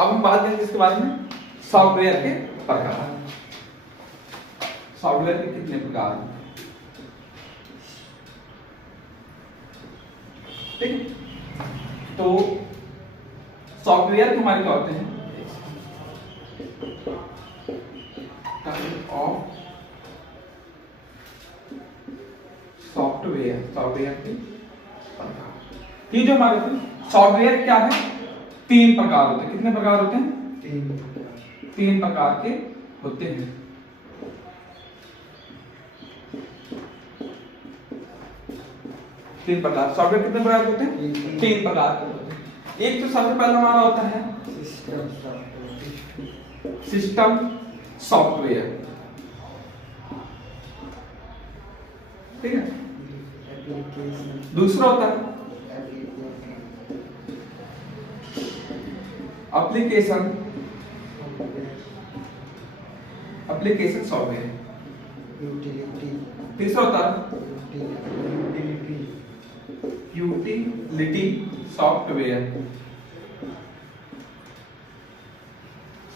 अब हम बात करेंगे इसके बारे में, सॉफ्टवेयर के प्रकार। सॉफ्टवेयर के कितने प्रकार हैं, ठीक। तो सॉफ्टवेयर हमारे क्या होते हैं, टाइप ऑफ सॉफ्टवेयर, सॉफ्टवेयर के प्रकार। ये जो हमारे सॉफ्टवेयर क्या है, 3 प्रकार होते हैं। कितने प्रकार होते हैं, 3 प्रकार के होते हैं। तीन प्रकार सॉफ्टवेयर कितने प्रकार के होते हैं, 3 प्रकार के होते हैं। एक तो सबसे पहला हमारा होता है सिस्टम सॉफ्टवेयर, ठीक है। दूसरा होता है एप्लीकेशन, एप्लीकेशन सॉफ्टवेयर। तीसरा होता है यूटिलिटी सॉफ्टवेयर,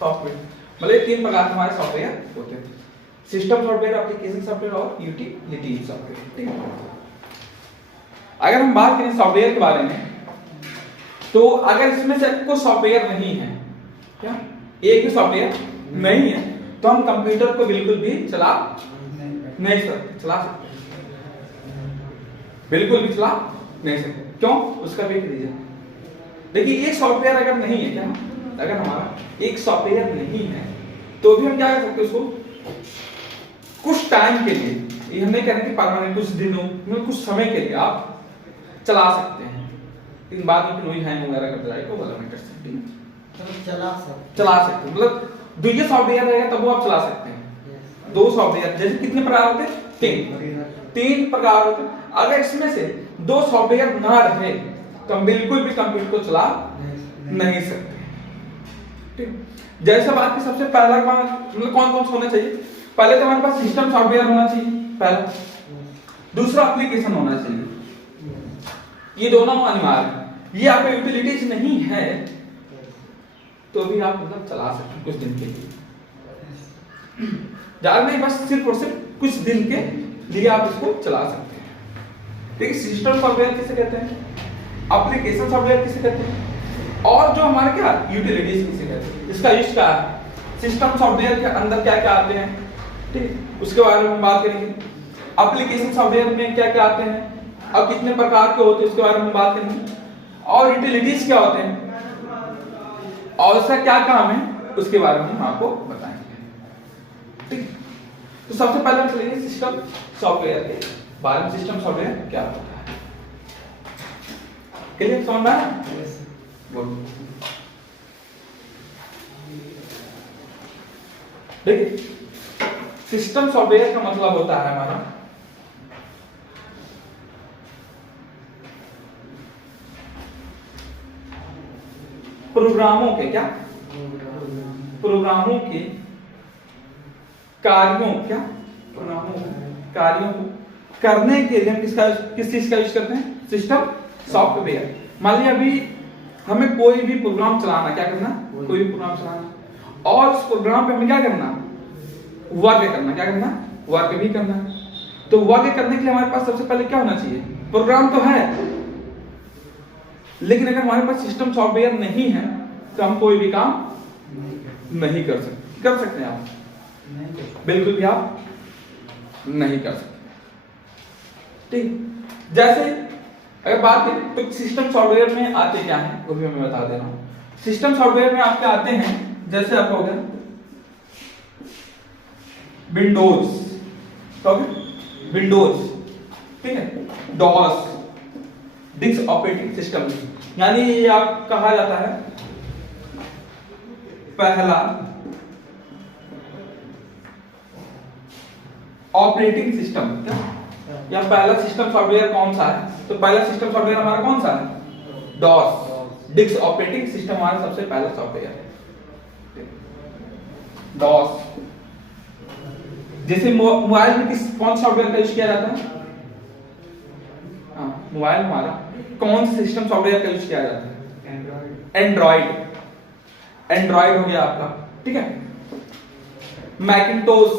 सॉफ्टवेयर मतलब 3 प्रकार के हमारे सॉफ्टवेयर होते हैं, सिस्टम सॉफ्टवेयर, एप्लीकेशन सॉफ्टवेयर और यूटिलिटी सॉफ्टवेयर, ठीक है। अगर हम बात करें सॉफ्टवेयर के बारे में, तो अगर इसमें से कोई सॉफ्टवेयर नहीं है, क्या एक भी सॉफ्टवेयर नहीं है, तो हम कंप्यूटर को बिल्कुल भी चला सकते, बिल्कुल भी चला नहीं सकते। क्यों, उसका भी एक रीजन। देखिए एक सॉफ्टवेयर अगर नहीं है, क्या अगर हमारा एक सॉफ्टवेयर नहीं है, तो भी हम क्या कर सकते हैं, उसको कुछ टाइम के लिए, ये हम नहीं कह रहे कि परमानेंट, कुछ दिनों में, कुछ समय के लिए आप चला सकते हैं, लेकिन बाद में वही हैंग वगैरह कर जाएगा, वो वाला नहीं कर सकते, चला सकते मतलब दो ये सॉफ्टवेयर रहेगा तब वो आप चला सकते हैं। 2 सॉफ्टवेयर जैसे कितने प्रकार होते हैं, 3 प्रकार होते हैं। अगर इसमें से 2 सॉफ्टवेयर ना रहे तो हम बिल्कुल भी कंप्यूटर को चला नहीं सकते, ठीक। जैसे बात की सबसे पहला मतलब कौन कौन सा होना चाहिए, पहले तो हमारे पास सिस्टम सॉफ्टवेयर होना चाहिए पहला, दूसरा एप्लीकेशन होना चाहिए, ये दोनों अनिवार्य है। ये आपका यूटिलिटीज नहीं है तो भी आप मतलब चला सकते हैं कुछ दिन के लिए, ज्यादा नहीं, बस सिर्फ और सिर्फ कुछ दिन के लिए आप इसको चला सकते हैं, ठीक है। सिस्टम सॉफ्टवेयर किसे कहते हैं, एप्लीकेशन सॉफ्टवेयर किसे कहते हैं, और जो हमारे क्या यूटिलिटीज किसे कहते हैं, इसका यूज क्या है, सिस्टम सॉफ्टवेयर के अंदर क्या क्या आते हैं, ठीक, उसके बारे में हम बात करेंगे। एप्लीकेशन सॉफ्टवेयर में क्या क्या आते हैं, अब कितने प्रकार के होते हैं उसके बारे में बात करेंगे, और यूटिलिटीज क्या होते हैं और उसका क्या काम है उसके बारे में हम आपको बताएंगे, ठीक। तो सबसे पहले हम चलेंगे सिस्टम सॉफ्टवेयर के बारे में, सिस्टम सॉफ्टवेयर क्या होता है, क्लियर समझ में आया? देखिए सिस्टम सॉफ्टवेयर का मतलब होता है हमारा प्रोग्रामों के, क्या प्रोग्रामों के कार्यों, क्या प्रोग्रामों कार्यों को करने के लिए हम किस चीज का यूज करते हैं, सिस्टम सॉफ्टवेयर। मान लिया अभी हमें कोई भी प्रोग्राम चलाना, क्या करना, कोई भी प्रोग्राम चलाना, और उस प्रोग्राम पे हमें क्या करना, वर्क करना, क्या करना, वर्क भी करना। तो वर्क करने के लिए हमारे पास सबसे पहले क्या होना चाहिए, प्रोग्राम तो है, लेकिन अगर हमारे पास सिस्टम सॉफ्टवेयर नहीं है तो हम कोई भी काम नहीं कर सकते। कर सकते हैं आप, बिल्कुल भी आप नहीं कर सकते, ठीक। जैसे अगर बात करें तो सिस्टम सॉफ्टवेयर में आते क्या हैं वो भी मैं बता दे रहा हूं। सिस्टम सॉफ्टवेयर में आपके आते हैं, जैसे आपका हो गया विंडोज, तो विंडोज, ठीक है, डॉस, डिस्क ऑपरेटिंग सिस्टम, यानी ये आप कहा जाता है पहला ऑपरेटिंग सिस्टम, क्या या पहला सिस्टम सॉफ्टवेयर कौन सा है, तो पहला सिस्टम सॉफ्टवेयर हमारा कौन सा है, डॉस, डिस्क ऑपरेटिंग सिस्टम हमारा सबसे पहला सॉफ्टवेयर है, डॉस। जैसे मोबाइल में कौन सॉफ्टवेयर का यूज किया जाता है, मोबाइल हमारा कौन सिस्टम सॉफ्टवेयर का यूज किया जाता है, एंड्रॉइड। एंड्रॉइड हो गया आपका, ठीक है, मैकिंटोश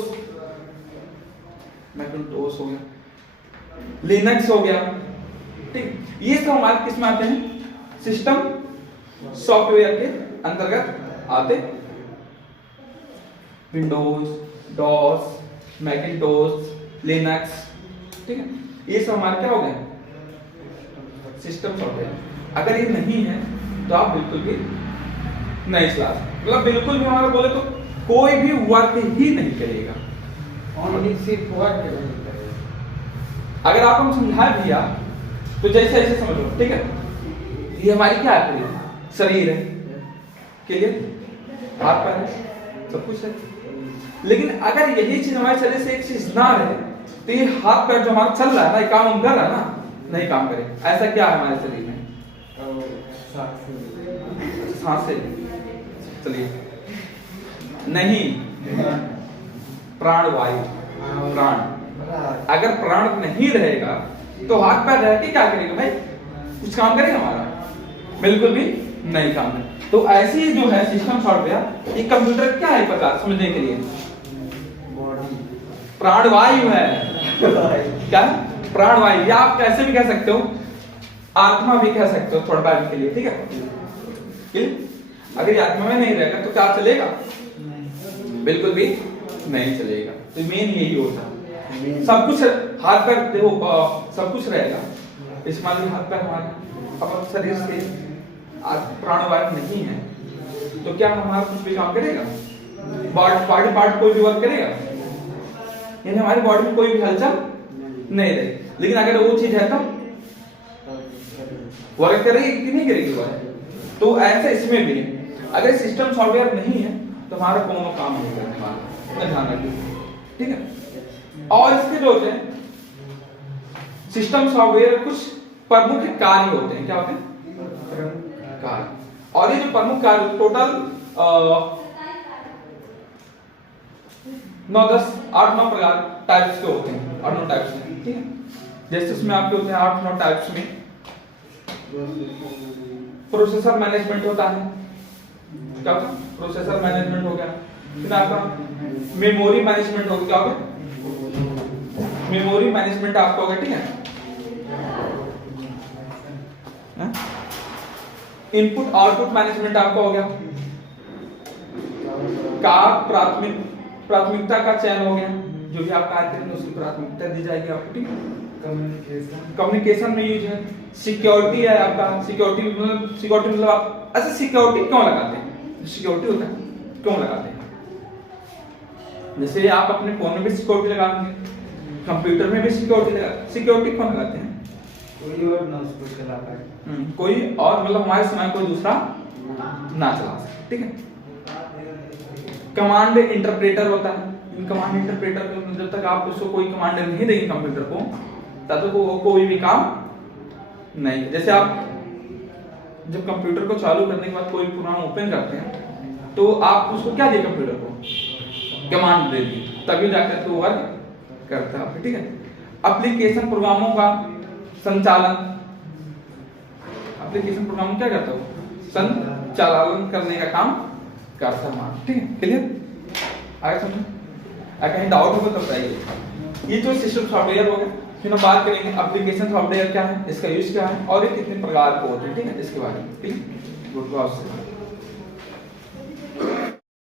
हो गया, लिनक्स हो गया, ठीक, ये सब हमारे किस में आते हैं, सिस्टम सॉफ्टवेयर के अंतर्गत आते। विंडोज, डॉस, मैकिंटोश, लिनक्स, ठीक है, ये सब हमारे क्या हो गए, सिस्टम सॉफ्टवेयर। अगर ये नहीं है तो आप बिल्कुल भी नहीं चला सकते, मतलब बिल्कुल भी हमारा बोले तो कोई भी वर्क ही नहीं करेगा, ओनली सिर्फ वर्क नहीं करेगा। अगर आप हम समझा दिया तो जैसे ऐसे समझ लो, ठीक है, ये हमारी क्या है, शरीर है, क्लियर, हाथ पैर है, सब कुछ है, लेकिन अगर यही चीज हमारे शरीर से एक चीज ना रहे तो ये हाथ पैर जो हमारा चल रहा है ना, ये काम हम कर रहा है ना, नहीं काम करेगा। ऐसा क्या है हमारे शरीर में, सांस से, चलिए नहीं, प्राणवायु, प्राण, अगर प्राण नहीं रहेगा तो हाथ पैर रह के क्या करेगा भाई, कुछ काम करेगा हमारा, बिल्कुल भी नहीं काम करेगा। तो ऐसी जो है सिस्टम सॉफ्टवेयर, ये कंप्यूटर क्या है प्रकार समझने के लिए, प्राणवायु है, क्या प्राणवायु, या आप कैसे भी कह सकते हो, आत्मा भी कह सकते हो थोड़ा टाइम के लिए, ठीक है। अगर ये आत्मा में नहीं रहेगा तो क्या चलेगा, बिल्कुल भी नहीं चलेगा। तो मेन यही होता है, सब कुछ हाथ पैर देखो, सब कुछ रहेगा, इस मान लीजिए हाथ पैर हमारे अपन शरीर से प्राणवायु नहीं है तो क्या हमारा कुछ भी काम करेगा, बॉडी पार्ट कोई भी वर्क करेगा, यानी हमारी बॉडी में कोई भी हलचल नहीं रहेगी। लेकिन अगर वो चीज है तो वर्क करेगी कि नहीं करेगी वर्क। तो ऐसा इसमें भी अगर सिस्टम सॉफ्टवेयर नहीं है तो हमारा कोनो काम नहीं करने वाला, ध्यान रखिए, ठीक है। और इसके जो होते हैं सिस्टम सॉफ्टवेयर कुछ प्रमुख कार्य होते हैं, क्या होते हैं, कार्य, और ये जो प्रमुख कार्य टोटल 8-9 प्रकार टाइप्स के होते हैं, 8-9 टाइप्स में, ठीक है। जैसे इसमें आपके होते हैं 8-9 टाइप्स में, प्रोसेसर मैनेजमेंट होता है, क्या होता है, प्रोसेसर मैनेजमेंट हो गया, फिर आपका मेमोरी मैनेजमेंट हो गया, क्या हो गया, मेमोरी मैनेजमेंट आपका हो गया, ठीक है। इनपुट आउटपुट मैनेजमेंट आपका हो गया, का प्राथमिकता का चयन हो गया, जो भी आप कार्य करेंगे उसकी प्राथमिकता दी जाएगी आपको, ठीक है। कम्युनिकेशन में यूज है, सिक्योरिटी है आपका, सिक्योरिटी मतलब आप ऐसे सिक्योरिटी क्यों लगाते हैं, सिक्योरिटी होता है क्यों लगाते हैं, जैसे आप अपने फोन में भी सिक्योरिटी लगाएंगे, कंप्यूटर में भी सिक्योरिटी क्यों लगाते हैं, कोई और ना उसको चला पाए, कोई और मतलब हमारे समय कोई दूसरा ना चला सके, ठीक है। कमांड इंटरप्रेटर होता है, कमांड इंटरप्रेटर जब तक आप उसको कोई कमांड नहीं देंगे कंप्यूटर को तब तक वो कोई भी काम नहीं। जैसे आप जब कंप्यूटर को चालू करने के बाद कोई प्रोग्राम ओपन करते हैं तो आप उसको क्या दिए, कंप्यूटर को कमांड दे दी, तभी जाकर वो वर्क करता है, ठीक है। एप्लीकेशन प्रोग्रामों का संचालन, एप्लीकेशन प्रोग्राम क्या करता है, संचालन करने का काम करता है, ठीक है, क्लियर, आगे समझो। अगर कहीं डाउट हो तो बताइए। ये तो सिस्टम सॉफ्टवेयर हो गया, फिर हम बात करेंगे एप्लीकेशन सॉफ्टवेयर क्या है, इसका यूज क्या है और ये कितने प्रकार के होते हैं, ठीक है, इसके बारे में, ठीक है। Good bye.